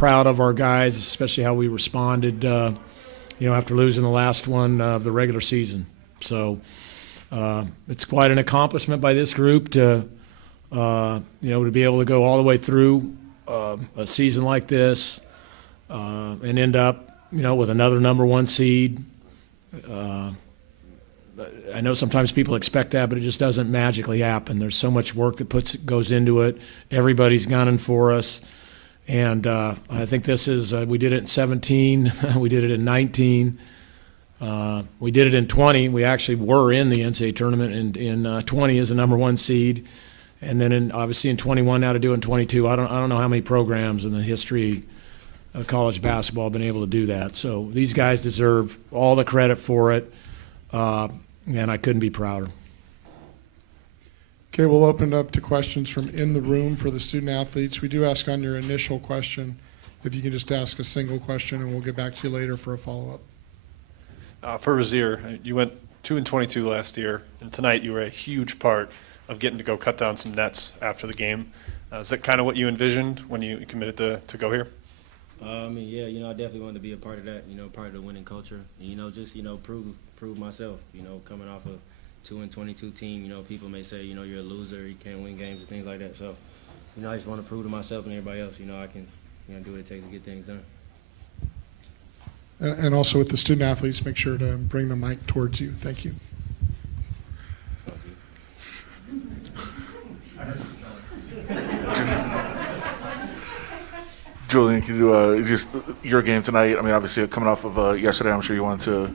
proud of our guys, especially how we responded, after losing the last one of the regular season. So it's quite an accomplishment by this group to be able to go all the way through a season like this and end up, with another number one seed. I know sometimes people expect that, but it just doesn't magically happen. There's so much work that goes into it. Everybody's gunning for us. And I think this is, we did it in 17, we did it in 19, we did it in 20. We actually were in the NCAA tournament in 20 as a number one seed. And then obviously in 21, now to do it in 22. I don't know how many programs in the history of college basketball have been able to do that. So these guys deserve all the credit for it, and I couldn't be prouder. Okay, we'll open it up to questions from in the room for the student athletes. We do ask on your initial question if you can just ask a single question, and we'll get back to you later for a follow-up. For Razir, you went 2-22 last year, and tonight you were a huge part of getting to go cut down some nets after the game. Is that kind of what you envisioned when you committed to go here? Yeah, I definitely wanted to be a part of that, part of the winning culture, and, just, prove myself, coming off of 2-22 team, people may say, you're a loser, you can't win games and things like that. So, I just want to prove to myself and everybody else, I can, do what it takes to get things done. And also with the student athletes, make sure to bring the mic towards you. Thank you. Julian, can you do just your game tonight? I mean, obviously coming off of yesterday, I'm sure you wanted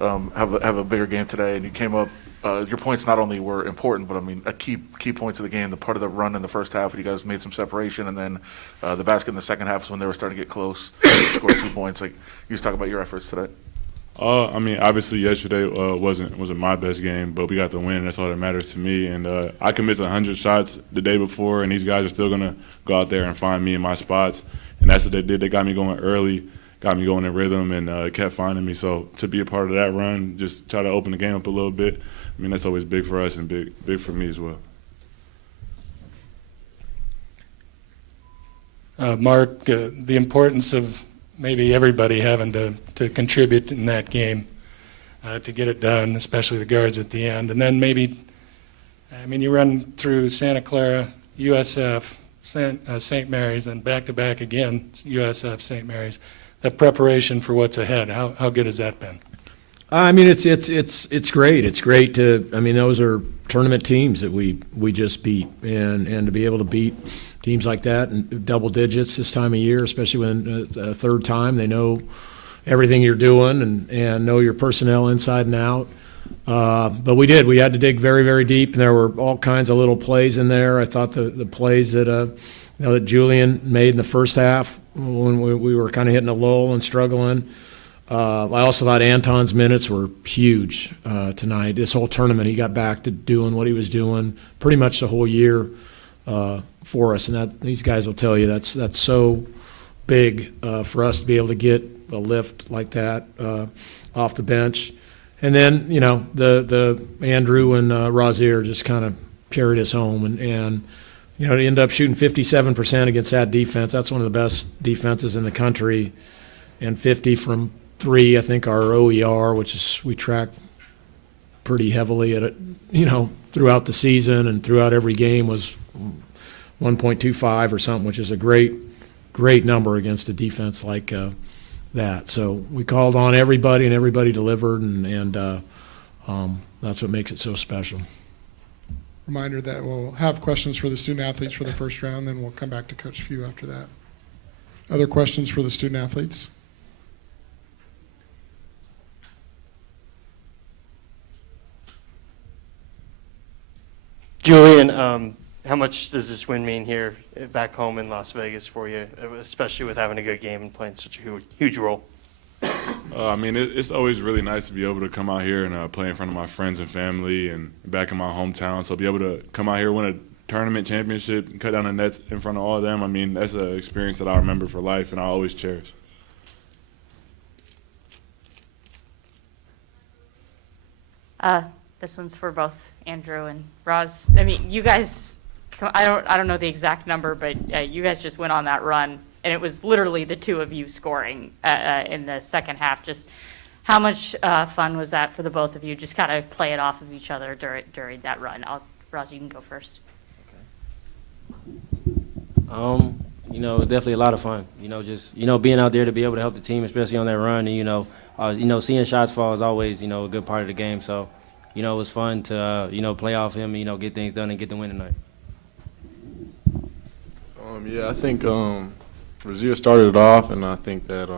to have a bigger game today, and you came up. Your points not only were important, but I mean a key points of the game. The part of the run in the first half, you guys made some separation, and then the basket in the second half is when they were starting to get close. Scored 2 points. Like, you just talk about your efforts today. Obviously yesterday wasn't my best game, but we got the win. That's all that matters to me. And I can miss 100 shots the day before, and these guys are still gonna go out there and find me in my spots. And that's what they did. They got me going early, got me going in rhythm, and kept finding me. So to be a part of that run, just try to open the game up a little bit. I mean, that's always big for us and big for me as well. Mark, the importance of maybe everybody having to contribute in that game to get it done, especially the guards at the end. And then maybe, you run through Santa Clara, USF, St. Mary's, and back-to-back again, USF, St. Mary's. That preparation for what's ahead, how good has that been? It's great. It's great to. Those are tournament teams that we just beat, and to be able to beat teams like that in double digits this time of year, especially when a third time they know everything you're doing and know your personnel inside and out. But we did. We had to dig very, very deep, and there were all kinds of little plays in there. I thought the plays that that Julian made in the first half when we were kind of hitting a lull and struggling. I also thought Anton's minutes were huge tonight. This whole tournament, he got back to doing what he was doing pretty much the whole year for us, and that these guys will tell you that's so big for us to be able to get a lift like that off the bench. And then, the Andrew and Razir just kind of carried us home, and to end up shooting 57% against that defense. That's one of the best defenses in the country, and 50 from three. I think our OER, which is we track pretty heavily at it, throughout the season and throughout every game, was 1.25 or something, which is a great number against a defense like that. So we called on everybody, and everybody delivered, and that's what makes it so special. Reminder that we'll have questions for the student athletes for the first round, then we'll come back to Coach Few after that. Other questions for the student athletes? Julian, how much does this win mean here back home in Las Vegas for you, especially with having a good game and playing such a huge role? It's always really nice to be able to come out here and play in front of my friends and family and back in my hometown. So be able to come out here, win a tournament championship, and cut down the nets in front of all of them, that's an experience that I'll remember for life and I'll always cherish. This one's for both Andrew and Roz. You guys, I don't know the exact number, but you guys just went on that run and it was literally the two of you scoring in the second half. Just how much fun was that for the both of you? Just kind of play it off of each other during that run. Roz, you can go first. You know, definitely a lot of fun. You know, just, you know, being out there to be able to help the team, especially on that run, and, you know, seeing shots fall is always, you know, a good part of the game. So, you know, it was fun to, you know, play off him and, you know, get things done and get the win tonight. Yeah, I think Razier started it off, and I think that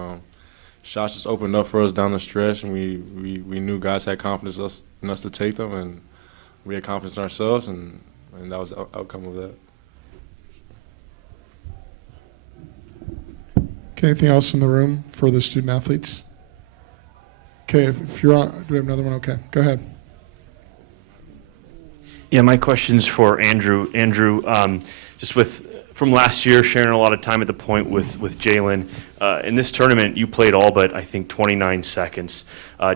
shots just opened up for us down the stretch, and we knew guys had confidence in us to take them, and we had confidence in ourselves, and that was the outcome of that. Okay, anything else in the room for the student athletes? Okay, if you're on, do we have another one? Okay, go ahead. Yeah, my question's for Andrew. Andrew, just from last year, sharing a lot of time at the point with Jalen. In this tournament, you played all but, I think, 29 seconds.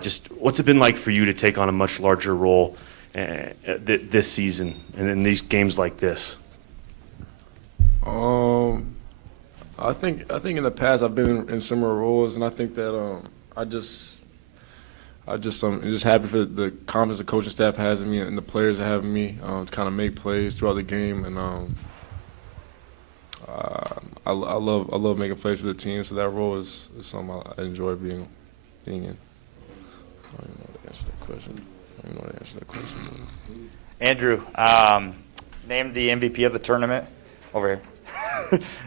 Just what's it been like for you to take on a much larger role this season and in these games like this? I think in the past I've been in similar roles, and I think that I'm just happy for the confidence the coaching staff has in me and the players that have in me to kind of make plays throughout the game, and I love making plays for the team. So that role is something I enjoy being in. I don't even know how to answer that question. Andrew, named the MVP of the tournament over here.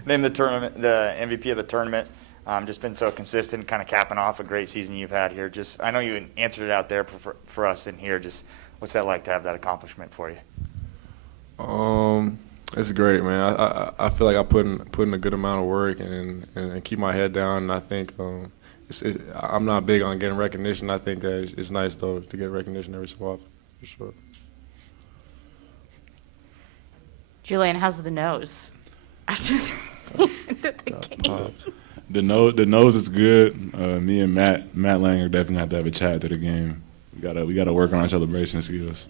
Named the MVP of the tournament. Just been so consistent, kind of capping off a great season you've had here. Just, I know you answered it out there for us in here. Just, what's that like to have that accomplishment for you? It's great, man. I feel like I put in a good amount of work and keep my head down. And I think I'm not big on getting recognition. I think that it's nice though to get recognition every so often, for sure. Julian, how's the nose? After the game. The nose is good. Me and Matt Langer definitely have to have a chat after the game. We gotta work on our celebration skills.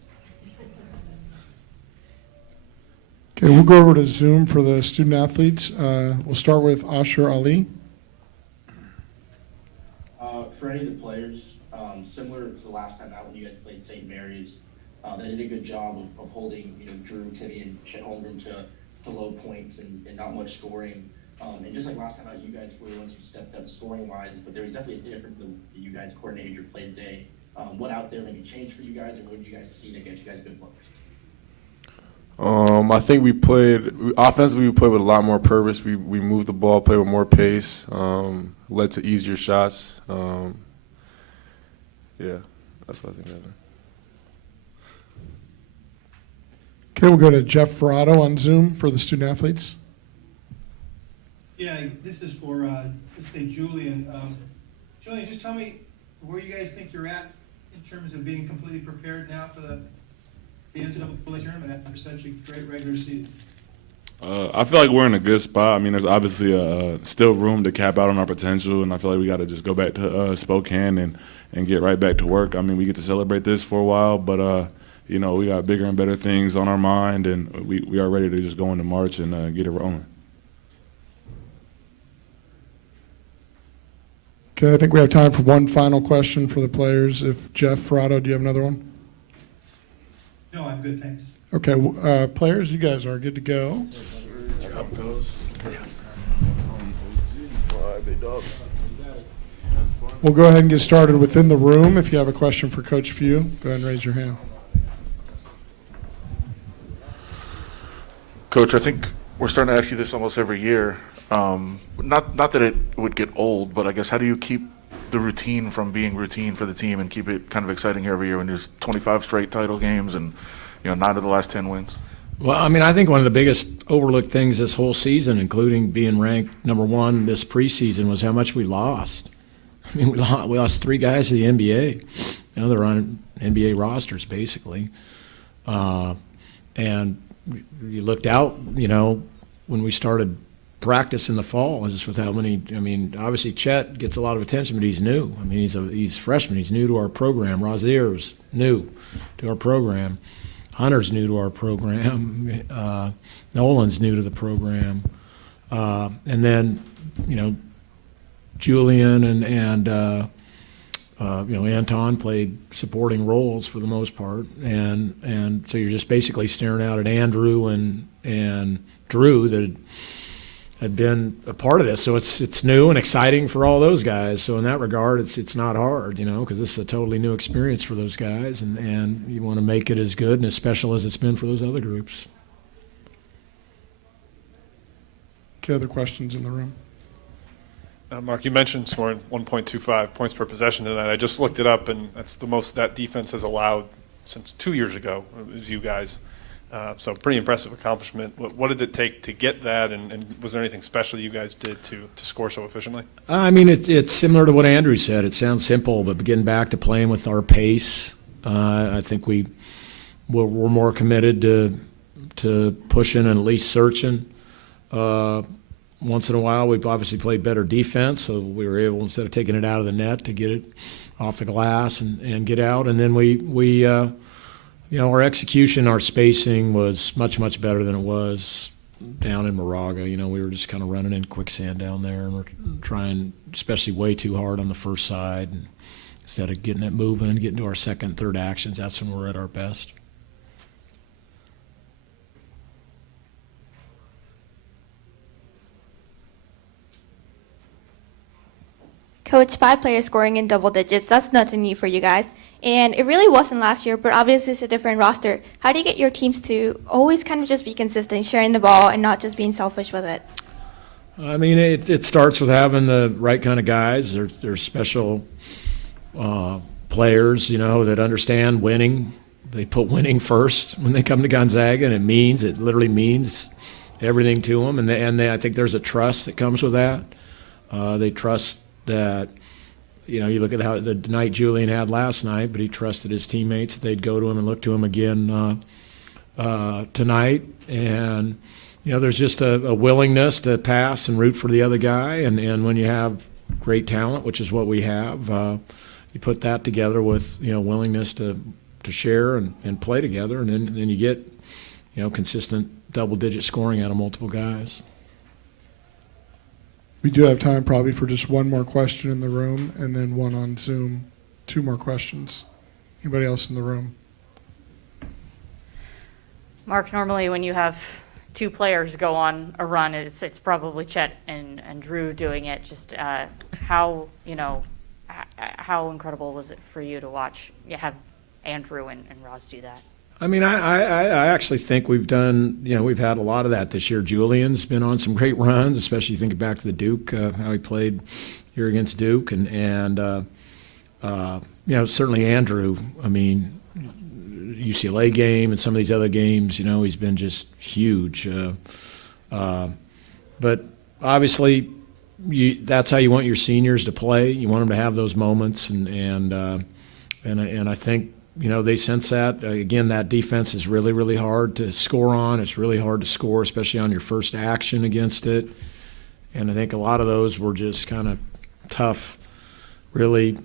Okay, we'll go over to Zoom for the student athletes. We'll start with Asher Ali. For any of the players, similar to the last time out when you guys played St. Mary's, they did a good job of holding, Drew, Timmy, and Chet Holmgren to low points and not much scoring. And just like last time out, you guys were the ones who stepped up scoring-wise, but there was definitely a difference in the you guys coordinated your play today. What out there maybe changed for you guys, or what did you guys see to get you guys good points? I think offensively we played with a lot more purpose. We moved the ball, played with more pace, led to easier shots. Yeah, that's what I think happened. Okay, we'll go to Jeff Ferrato on Zoom for the student athletes. Yeah, this is for, let's say, Julian. Julian, just tell me where you guys think you're at in terms of being completely prepared now for the NCAA tournament after such a great regular season. I feel like we're in a good spot. I mean, there's obviously still room to cap out on our potential, and I feel like we got to just go back to Spokane and get right back to work. I mean, we get to celebrate this for a while, but we got bigger and better things on our mind, and we are ready to just go into March and get it rolling. Okay, I think we have time for one final question for the players. If Jeff Ferrato, do you have another one? No, I'm good, thanks. Okay, players, you guys are good to go. We'll go ahead and get started within the room. If you have a question for Coach Few, go ahead and raise your hand. Coach, I think we're starting to ask you this almost every year. Not that it would get old, but I guess how do you keep the routine from being routine for the team and keep it kind of exciting here every year when there's 25 straight title games and 9 of the last 10 wins? Well, I mean, I think one of the biggest overlooked things this whole season, including being ranked number one this preseason, was how much we lost. I mean, we lost 3 guys to the NBA. They're on NBA rosters, basically. And you looked out, when we started practice in the fall, just with how many. I mean, obviously Chet gets a lot of attention, but he's new. I mean, he's a freshman. He's new to our program. Rozier's new to our program. Hunter's new to our program. Nolan's new to the program. And then, Julian and Anton played supporting roles for the most part, and so you're just basically staring out at Andrew and Drew that had been a part of this. So it's new and exciting for all those guys. So in that regard, it's not hard, because this is a totally new experience for those guys, and you want to make it as good and as special as it's been for those other groups. Okay, other questions in the room? Mark, you mentioned scoring 1.25 points per possession tonight. I just looked it up, and that's the most that defense has allowed since 2 years ago, it was you guys. So pretty impressive accomplishment. What did it take to get that, and was there anything special you guys did to score so efficiently? I mean, it's similar to what Andrew said. It sounds simple, but getting back to playing with our pace, I think we're more committed to pushing and at least searching. Once in a while, we've obviously played better defense, so we were able, instead of taking it out of the net, to get it off the glass and get out. And then we our execution, our spacing was much, much better than it was down in Moraga. We were just kind of running in quicksand down there, and we're trying, especially way too hard on the first side. And instead of getting it moving, getting to our second, third actions, that's when we're at our best. Coach, 5 players scoring in double digits, that's nothing new for you guys. And it really wasn't last year, but obviously it's a different roster. How do you get your teams to always kind of just be consistent, sharing the ball and not just being selfish with it? I mean, it starts with having the right kind of guys. They're special players, that understand winning. They put winning first when they come to Gonzaga, and it literally means everything to them. And I think there's a trust that comes with that. They trust that, you look at how the night Julian had last night, but he trusted his teammates that they'd go to him and look to him again tonight. And, there's just a willingness to pass and root for the other guy. And when you have great talent, which is what we have, you put that together with, willingness to share and play together. And then you get, consistent double-digit scoring out of multiple guys. We do have time probably for just one more question in the room, and then one on Zoom. 2 more questions. Anybody else in the room? Mark, normally when you have 2 players go on a run, it's probably Chet and Drew doing it. Just how incredible was it for you to watch have Andrew and Roz do that? I mean, I actually think we've done, we've had a lot of that this year. Julian's been on some great runs, especially thinking back to the Duke, how he played here against Duke. And certainly Andrew, I mean, UCLA game and some of these other games, he's been just huge. But obviously, that's how you want your seniors to play. You want them to have those moments. And I think, they sense that. Again, that defense is really, really hard to score on. It's really hard to score, especially on your first action against it. And I think a lot of those were just kind of tough, really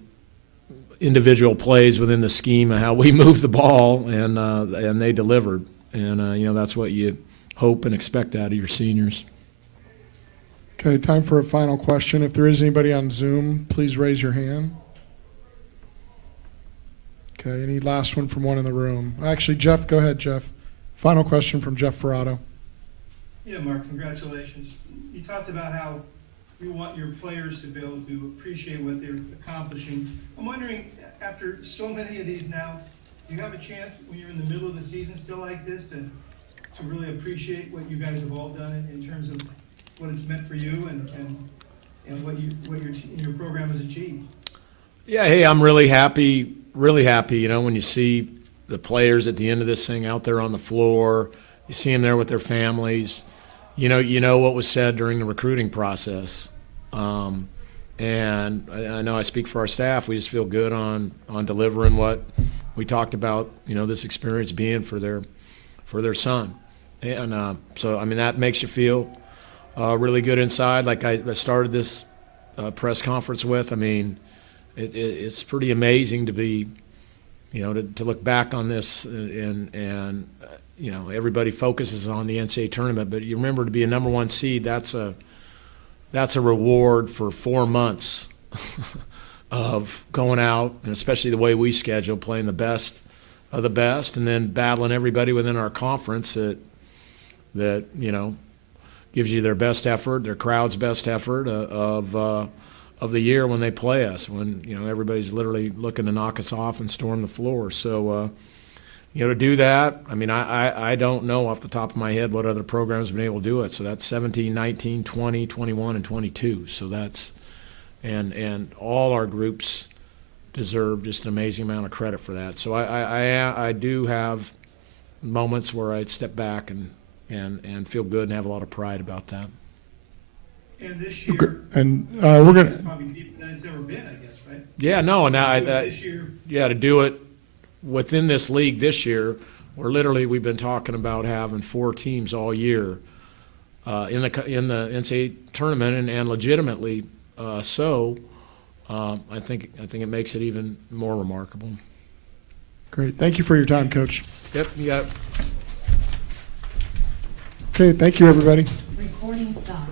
individual plays within the scheme of how we move the ball, and they delivered. And, that's what you hope and expect out of your seniors. Okay, time for a final question. If there is anybody on Zoom, please raise your hand. Okay, any last one from one in the room? Actually, Jeff, go ahead, Jeff. Final question from Jeff Ferrato. Yeah, Mark, congratulations. You talked about how you want your players to be able to appreciate what they're accomplishing. I'm wondering, after so many of these now, do you have a chance when you're in the middle of the season still like this to really appreciate what you guys have all done in terms of what it's meant for you and what your program has achieved? Yeah, hey, I'm really happy, when you see the players at the end of this thing out there on the floor, you see them there with their families, you know what was said during the recruiting process. And I know I speak for our staff, we just feel good on delivering what we talked about, this experience being for their son. And so, I mean, that makes you feel really good inside. Like I started this press conference with, I mean, it's pretty amazing to be, to look back on this and you know, everybody focuses on the NCAA tournament, but you remember, to be a number one seed, that's a reward for 4 months of going out, and especially the way we schedule, playing the best of the best, and then battling everybody within our conference that you know, gives you their best effort, their crowd's best effort of the year when they play us, when, you know, everybody's literally looking to knock us off and storm the floor. So, you know, to do that, I mean, I don't know off the top of my head what other programs have been able to do it. So that's 17, 19, 20, 21, and 22. So that's, and all our groups deserve just an amazing amount of credit for that. So I do have moments where I step back and feel good and have a lot of pride about that. And this year, And we're it's gonna, probably deeper than it's ever been, I guess, right? Yeah, no, and This year, to do it within this league this year, we've been talking about having 4 teams all year in the NCAA tournament, and legitimately so. I think it makes it even more remarkable. great. Thank you for your time, Coach. Yep, you got it. Okay, thank you, everybody. Recording stopped.